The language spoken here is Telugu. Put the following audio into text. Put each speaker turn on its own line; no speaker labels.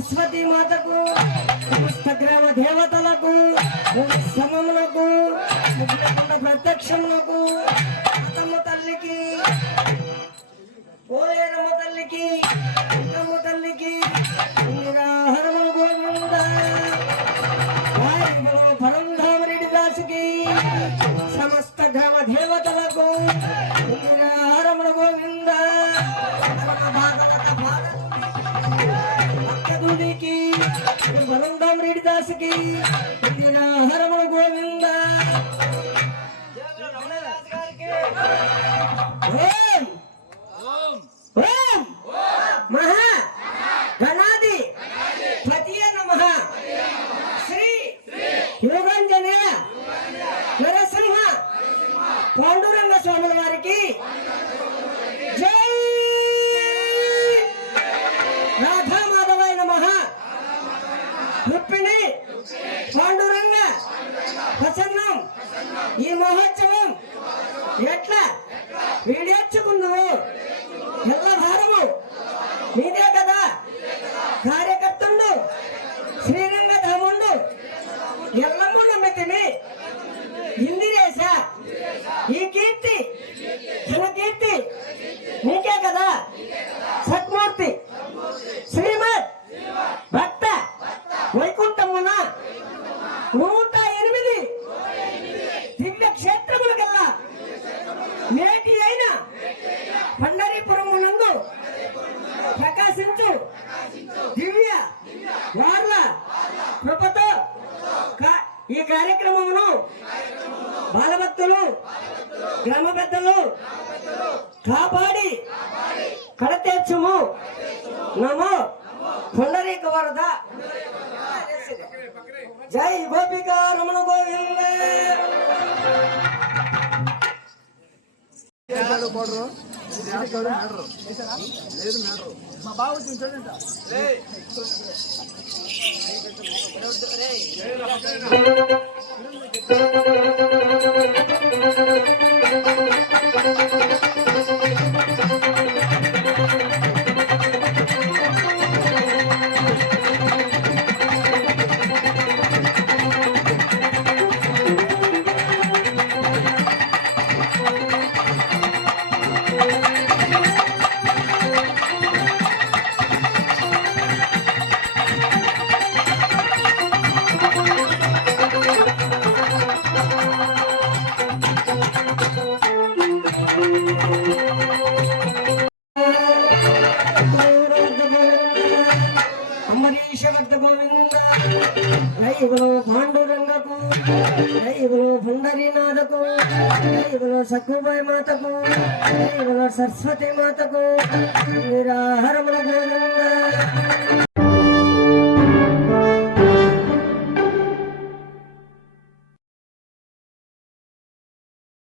సరస్వతి మాతకు సమస్త గ్రామ దేవతలకు సమములకు ప్రత్యక్షములకు సమస్త గ్రామ దేవతలకు రమణ గోవింద. పరమ భాగవత భక్తుడికి పరంధామరెడ్డి దాసుకి ఈ మహోత్సవం ఎట్లా? వీడేర్చుకున్నావు ఎల్ల భారము కదా? కార్యకర్తలు? శ్రీరంగ ధాముండు ఎల్లమ్మ నమ్మితిని ఇందిరేశ? ఈ కీర్తి? ఘన కీర్తి నీకే కదా? సత్మూర్తి? శ్రీమద్? భక్త? వైకుంఠమున? నూట బాలభక్తులు గ్రామ పెద్దలు కాపాడి కడతీర్చుము నమో పుండరీక వరద. జై గోపిక రమణ గోవింద.
మా బాబు చూడండి
అంబరీష పాండురంగకు దైవలో పుండరీనాథకు దైవలో సక్కుబాయి మాతకు దైవలో సరస్వతి మాతకు నిరాహరముల గోవింద.